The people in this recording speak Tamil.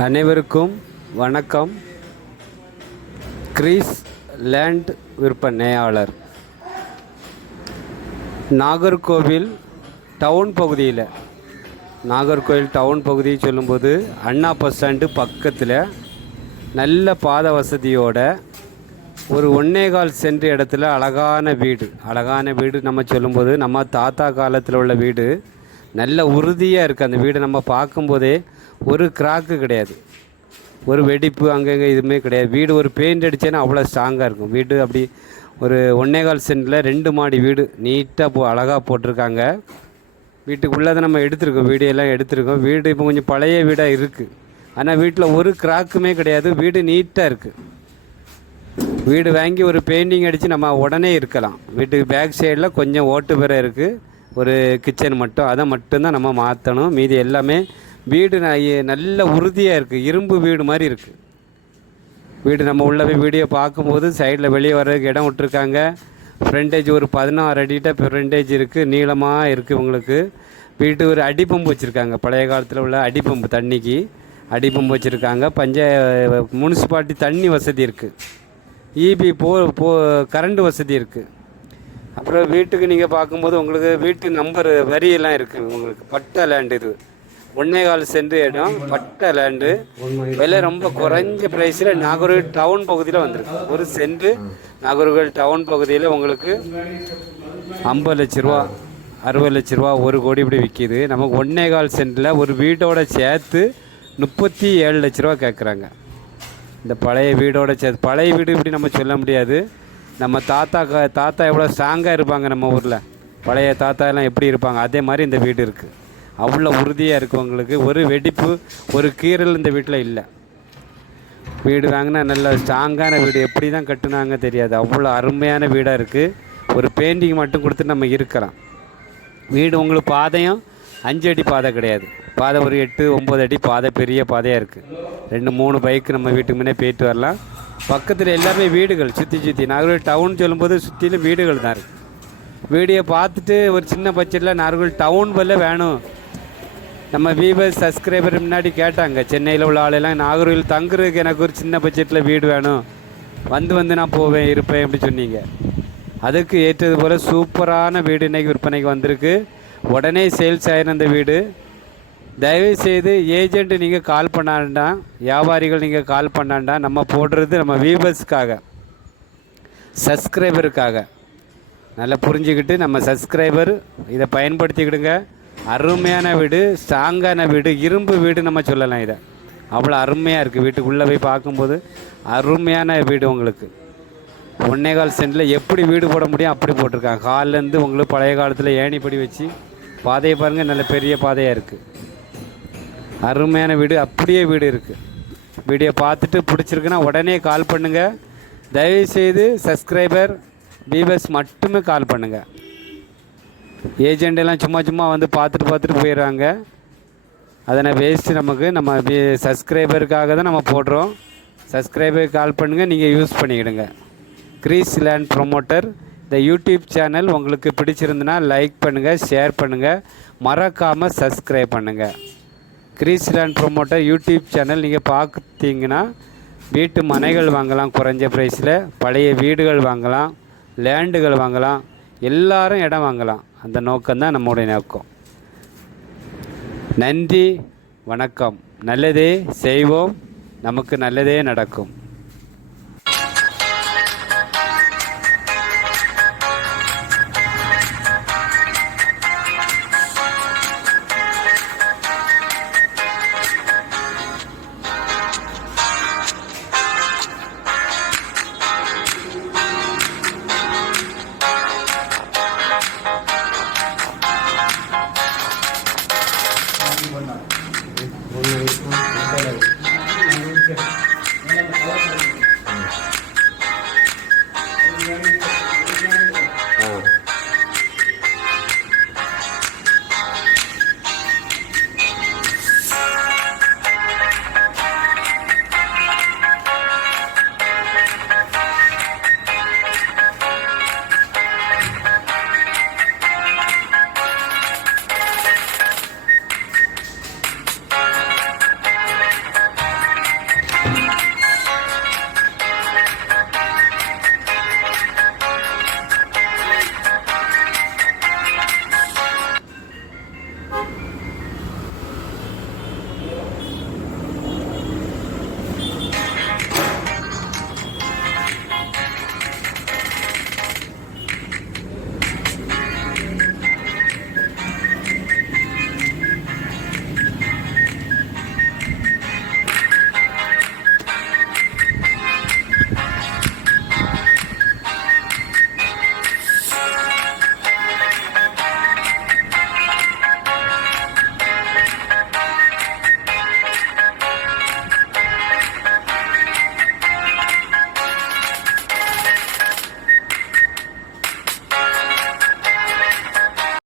அனைவருக்கும் வணக்கம். கிரீஸ் லேண்ட் விற்பனையாளர். நாகர்கோவில் டவுன் பகுதியில் நாகர்கோவில் டவுன் பகுதி சொல்லும்போது அண்ணா பஸ் ஸ்டாண்டு பக்கத்தில் நல்ல பாத வசதியோட ஒரு ஒன்னேகால் சென்ற இடத்துல அழகான வீடு. அழகான வீடு நம்ம சொல்லும்போது நம்ம தாத்தா காலத்தில் உள்ள வீடு. நல்ல உறுதியாக இருக்குது அந்த வீடு நம்ம பார்க்கும்போதே ஒரு கிராக்கு கிடையாது. ஒரு வெடிப்பு அங்கங்கே இதுவுமே கிடையாது. வீடு ஒரு பெயிண்ட் அடித்தேன்னா அவ்வளோ ஸ்ட்ராங்காக இருக்கும். வீடு அப்படி ஒரு ஒன்னேகால் சென்டில் ரெண்டு மாடி வீடு நீட்டாக போ அழகாக போட்டிருக்காங்க. வீட்டுக்குள்ளே தான் நம்ம எடுத்திருக்கோம். வீடியோலாம் எடுத்திருக்கோம். வீடு இப்போ கொஞ்சம் பழைய வீடாக இருக்குது ஆனால் வீட்டில் ஒரு கிராக்குமே கிடையாது. வீடு நீட்டாக இருக்குது வீடு வாங்கி ஒரு பெயிண்டிங் அடித்து நம்ம உடனே இருக்கலாம். வீட்டுக்கு பேக் சைடில் கொஞ்சம் ஓட்டு பெற இருக்குது ஒரு கிச்சன் மட்டும். அதை மட்டும்தான் நம்ம மாற்றணும் மீதி எல்லாமே வீடு நல்ல உறுதியாக இருக்குது இரும்பு வீடு மாதிரி இருக்குது வீடு நம்ம உள்ள போய் வீடியோ பார்க்கும்போது சைடில் வெளியே வர்றதுக்கு இடம் விட்டுருக்காங்க. ஃப்ரண்டேஜ் ஒரு பதினாறு அடிகிட்ட ஃப்ரண்டேஜ் இருக்குது நீளமாக இருக்குது உங்களுக்கு. வீட்டு ஒரு அடிப்பம்பு வச்சுருக்காங்க. பழைய காலத்தில் உள்ள அடிப்பம்பு தண்ணிக்கு அடிப்பம்பு வச்சுருக்காங்க. பஞ்ச முனிசிபாலிட்டி தண்ணி வசதி இருக்குது இபி போ போ கரண்ட் வசதி இருக்குது அப்புறம் வீட்டுக்கு நீங்கள் பார்க்கும்போது உங்களுக்கு வீட்டு நம்பர் வரியெல்லாம் இருக்குது உங்களுக்கு பட்டா லேண்டு இது. ஒன்னே கால் சென்ட் இடம் பட்டை லேண்டு விலை ரொம்ப குறைஞ்ச ப்ரைஸில் நாகர்கோவில் டவுன் பகுதியில் வந்திருக்கு. ஒரு சென்ட் நாகர்கோவில் டவுன் பகுதியில் உங்களுக்கு ஐம்பது லட்ச ரூபா அறுபது லட்ச ரூபா ஒரு கோடி இப்படி விற்கிது நமக்கு ஒன்னே கால் சென்ட்டில் ஒரு வீட்டோட சேர்த்து முப்பத்தி ஏழு லட்ச ரூபா கேட்குறாங்க இந்த பழைய வீடோட சேர்த்து பழைய வீடு இப்படி நம்ம சொல்ல முடியாது. நம்ம தாத்தா தாத்தா எவ்வளோ ஸ்ட்ராங்காக இருப்பாங்க நம்ம ஊரில். பழைய தாத்தா எல்லாம் எப்படி இருப்பாங்க? அதே மாதிரி இந்த வீடு இருக்குது அவ்வளோ உறுதியாக இருக்கவங்களுக்கு உங்களுக்கு ஒரு வெடிப்பு ஒரு கீறல் இந்த வீட்டில் இல்லை. வீடு வாங்கினா நல்ல ஸ்ட்ராங்கான வீடு. எப்படி தான் கட்டுனாங்க தெரியாது. அவ்வளோ அருமையான வீடாக இருக்குது ஒரு பெயிண்டிங் மட்டும் கொடுத்து நம்ம இருக்கலாம். வீடு உங்களுக்கு பாதையும் அஞ்சு அடி பாதை கிடையாது. பாதை ஒரு எட்டு ஒம்பது அடி பாதை பெரிய பாதையாக இருக்குது ரெண்டு மூணு பைக் நம்ம வீட்டுக்கு முன்னே போயிட்டு வரலாம். பக்கத்தில் எல்லாமே வீடுகள். சுற்றி சுற்றி நாகர்கோவில் டவுன் சொல்லும்போது சுற்றிலும் வீடுகள் தான் இருக்குது வீடியோ பார்த்துட்டு ஒரு சின்ன பட்ஜெட்டில் நாகர்கோவில் டவுன் வல்ல வேணும். நம்ம வீவர்ஸ் சப்ஸ்கிரைபர் முன்னாடி கேட்டாங்க சென்னையில் உள்ள ஆளெல்லாம் நாகர்கோவில் தங்குறதுக்கு எனக்கு ஒரு சின்ன பட்ஜெட்டில் வீடு வேணும். வந்து வந்து நான் போவேன் இருப்பேன் அப்படி சொன்னீங்க. அதுக்கு ஏற்றது போல் சூப்பரான வீடு இன்றைக்கி விற்பனைக்கு வந்திருக்கு. உடனே சேல்ஸ் ஆயிரும் அந்த வீடு. தயவு செய்து ஏஜென்ட் நீங்கள் கால் பண்ணாண்டாம் வியாபாரிகள் நீங்கள் கால் பண்ணாண்டாம் நம்ம போடுறது நம்ம வீவர்ஸ்க்காக சப்ஸ்கிரைபருக்காக நல்லா புரிஞ்சுக்கிட்டு நம்ம சப்ஸ்கிரைபர் இதை பயன்படுத்திக்கிடுங்க. அருமையான வீடு ஸ்ட்ராங்கான வீடு இரும்பு வீடு நம்ம சொல்லலாம் இதை. அவ்வளோ அருமையாக இருக்குது வீட்டுக்குள்ளே போய் பார்க்கும்போது அருமையான வீடு உங்களுக்கு. ஒன்னே கால் சென்டில் எப்படி வீடு போட முடியும் அப்படி போட்டிருக்காங்க. ஹால்லேருந்து உங்களுக்கு பழைய காலத்தில் ஏணிப்படி வச்சு பாதையை பாருங்கள் நல்ல பெரிய பாதையாக இருக்குது அருமையான வீடு அப்படியே வீடு இருக்குது வீடியோ பார்த்துட்டு பிடிச்சிருக்குன்னா உடனே கால் பண்ணுங்கள் தயவுசெய்து சப்ஸ்கிரைபர் வியூவர்ஸ் மட்டுமே கால் பண்ணுங்கள் ஏஜெண்ட் எல்லாம் சும்மா சும்மா வந்து பார்த்துட்டு பார்த்துட்டு போயிடுறாங்க. அதனை வேஸ்ட்டு நமக்கு நம்ம சப்ஸ்கிரைபருக்காக தான் நம்ம போடுறோம். சப்ஸ்கிரைபர் கால் பண்ணுங்கள் நீங்கள் யூஸ் பண்ணிக்கிடுங்க. கிரீஸ் லேண்ட் ப்ரொமோட்டர் இந்த யூடியூப் சேனல் உங்களுக்கு பிடிச்சிருந்துன்னா லைக் பண்ணுங்கள் ஷேர் பண்ணுங்கள் மறக்காமல் சப்ஸ்கிரைப் பண்ணுங்கள் Greece Land Promoter YouTube channel நீங்கள் பார்த்தீங்கன்னா வீட்டு மனைகள் வாங்கலாம் குறைஞ்ச ப்ரைஸில் பழைய வீடுகள் வாங்கலாம் லேண்டுகள் வாங்கலாம் எல்லாரும் இடம் வாங்கலாம். அந்த நோக்கம்தான் நம்முடைய நோக்கம். நன்றி வணக்கம். நல்லதே செய்வோம் நமக்கு நல்லதே நடக்கும்.